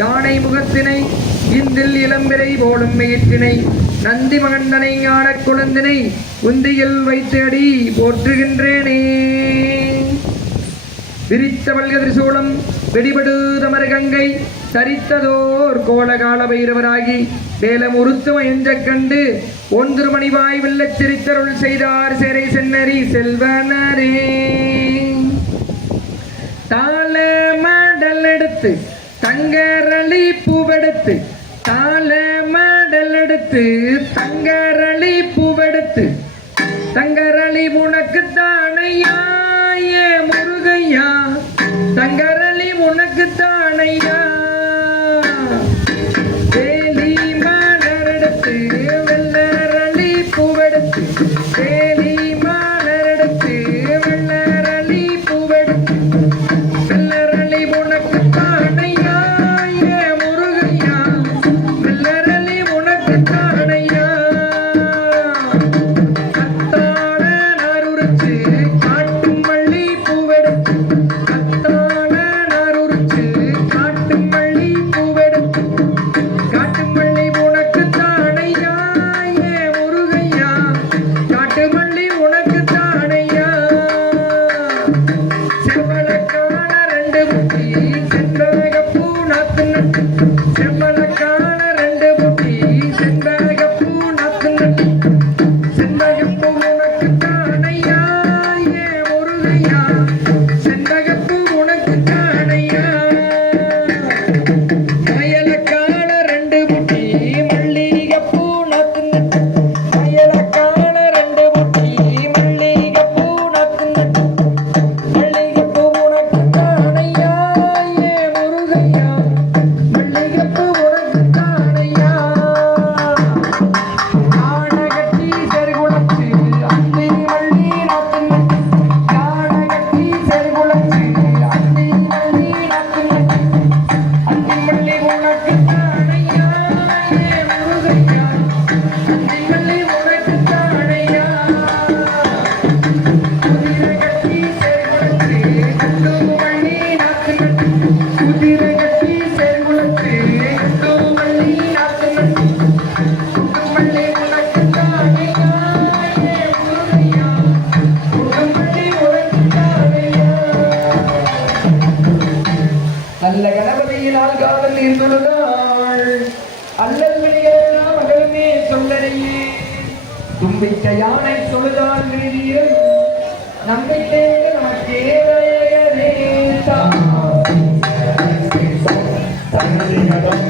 யானை முகத்தினை இந்தில் இளம்பிரை போலும் மெயிற்றினை நந்தி மகந்தனை ஞான குழந்தினை உந்தியில் வைத்து அடி போற்றுகின்றேனே. விரித்த வல்கதிர் சூளம் வெடிபடு தமரகங்கை சரித்ததோர் கோலகால பைரவராகி வேலம் உருத்தும எஞ்ச கண்டு ஒன்றுமணிவாய் வெள்ளச் சிரித்தருள் செய்தார் சேரை சென்னரி செல்வனரே. தாள மடல் எடுத்து தங்கரளி பூவெடுத்து தாள மடல் எடுத்து தங்கரளி பூவெடுத்து தங்கரளி உனக்கு தானையா ஏ முருகையா தங்கரளி உனக்கு தானையா. வேலி மலரெடுத்து வெள்ளரளி பூவெடுத்து வேலி மலரெடுத்து வெள்ளரளி பூவெடுத்து வெள்ளரளி உனக்கு தானையா ஏ முருகையா வெள்ளரளி உனக்கு தானையா. கத்தான நாருரிச்சு காட்டும் மல்லி பூவெடுத்து கத்தான நாருரிச்சு காட்டும் மல்லி பூவெடுத்து காட்டு மல்லி உனக்கு தானையா ஏ முருகையா காட்டு மல்லி உனக்கு தானையா. செவ்வளக்கான ரெண்டு முட்டி செண்பகப்பூ நாத்து நட்டு செவ்வளக்கான ரெண்டு முட்டி செண்பகப்பூ நாத்து நட்டு செண்பகப்பூ உனக்கு தானையா ஏ முருகையா செண்பகப்பூ உனக்கு தானையா. மயலக்கான ரெண்டு முட்டி மல்லிகைப்பூ நாத்து நட்டு மயலக்கான ரெண்டு முட்டி மல்லிகைப்பூ நாத்து நட்டு மல்லிகைப்பூ உனக்கு தானையா ஏ முருகையா மல்லிகைப்பூ உனக்கு தானையா. காணகட்டி செருகுளத்து அந்தி மல்லி நாத்து நட்டு காணகட்டி செருகுளத்து அந்தி மல்லி நாத்து நட்டு அந்தி மல்லி உனக்கு தானையா ஏ முருகையா அந்தி மல்லி உனக்கு தானையா. குதிரை கட்டி செருகுளத்து கட்டு மல்லி நாத்து நட்டு குதிரை கட்டி செருகுளத்து கட்டு மல்லி நாத்து நட்டு குட்டு மல்லி உனக்கு தானையா ஏ முருகையா குட்டு மல்லி உனக்கு தானையா. நல்ல கணபதியினால் காதல் இருந்துள்ளாள் அல்லல் விழிகளா மகளுமே சொல்லறையே தும்பிக்க யானை சொல்லுதால் விழுதியும் நம்பிக்கை நமக்கே நாயகரே தன்னிடம்